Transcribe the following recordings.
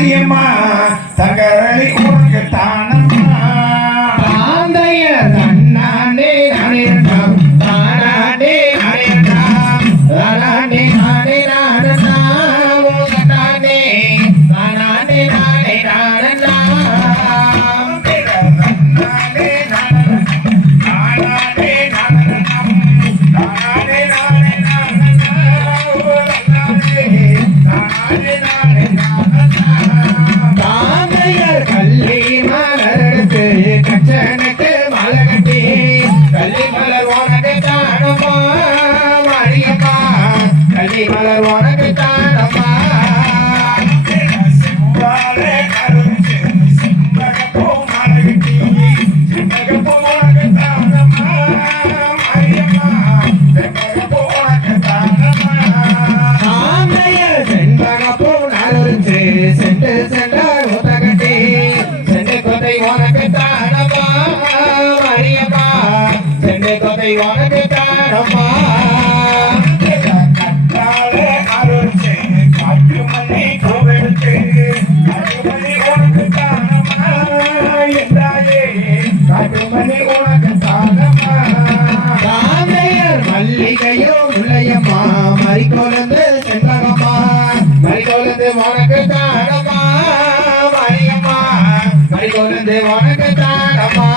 மாரியம்மா தகரளி உனக்கு தானம்மா தாந்தைய தன்னானே அணியட்டாம் தானானே அணியட்டாம் தானானே நானே நானே ஓகனானே தானானே நானே நானே கச்சனுக்கு மலை கட்டி கள்ளி மலர் உனக்கு தானம்மா மாரியம்மா கள்ளி மலர் உனக்கு தானம்மா செவ்வாழை அருஞ்சு சிங்கப்பூ மலை கட்டி சிங்கப்பூ உனக்கு தானம்மா மாரியம்மா சிங்கப்பூ உனக்கு தானம்மா ஆந்தைய செண்பகப்பூ நலுஞ்சு சென்று சென்றார் உதகட்டி சென்று கொதை உனக்கு தானம்மா மாரியம்மா சென்று கொதை உனக்கு தானம்மா கத்தாழை அருஞ்சு காட்டுமல்லி கோவெடுத்து காட்டுமல்லி உனக்கு தானம்மா என்றாயே காட்டுமல்லி உனக்கு தானம்மா தாந்தையர் மல்லிகையோ முல்லையம்மா மறிக்கொழுந்து செண்பகம்மா மறிக்கொழுந்து உனக்கு தானம்மா மாரியம்மா மறிக்கொழுந்து உனக்கு தானம்மா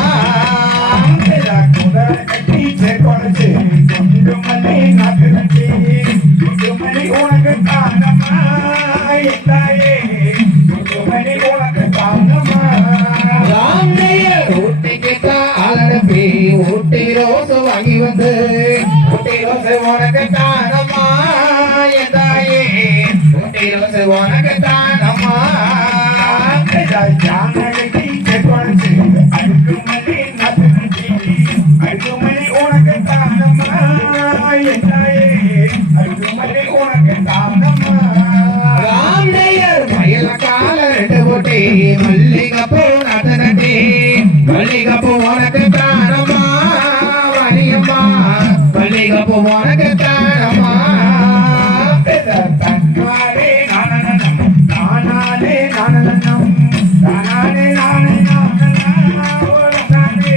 குதிரை கட்டி சேர்க்கொடுத்து கொண்டு மல்லி நாட்டு கட்டி கொண்டு மல்லி உனக்கு தானம்மா என்றாயே கொண்டு மல்லி உனக்கு தானம்மா தாந்தையர் ஊட்டிக்கு காலனுப்பி ஊட்டி ரோசு வாங்கி வந்து ஊட்டி ரோசு உனக்கு தானம்மா என்றாயே ஊட்டி ரோசு உனக்கு தானம்மா ஜானகி சேர்க்கொடுத்து அடுக்கு மல்லி நாட்டு கட்டி அடுக்கு மல்லி உனக்கு தானம்மா என்றாயே அடுக்கு மல்லி உனக்கு தானம்மா ராம்நேயர் மயில கால ரெண்டு போட்டி மல்லிகப்பூ நாட்டு நட்டி மல்லிகப்பூ உனக்கு தானம்மா மாரியம்மா மல்லிகப்பூ உனக்கு தானம்மா தன்னாரே நானனம் தானானே நானனம் தானானே நானே நானனம் ஓடனானே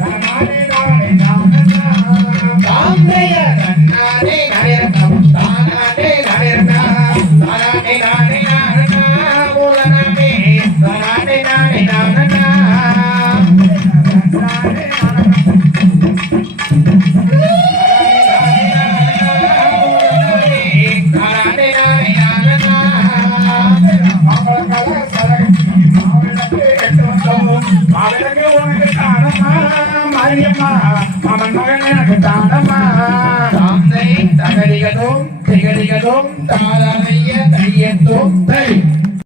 தானானே நானே நானனம் ராம்நேயர் தன்னானே நாயனம் தானானே நாயனம் தானானே நானே நானனம் ஓடனானே தானானே நானே நானனம் தன்னாரே நானனம் தானானே நானே நானனம் மாவளக்கால சரகி மாவளக்கு எட்டு வந்தோம் மாவளக்கு உனக்கு தானம்மா மாரியம்மா மாமன் மகன் எனக்கு தானம்மா தாந்தை தகடிகதும் திகடிகதும் தாரானைய தையத்தும் தை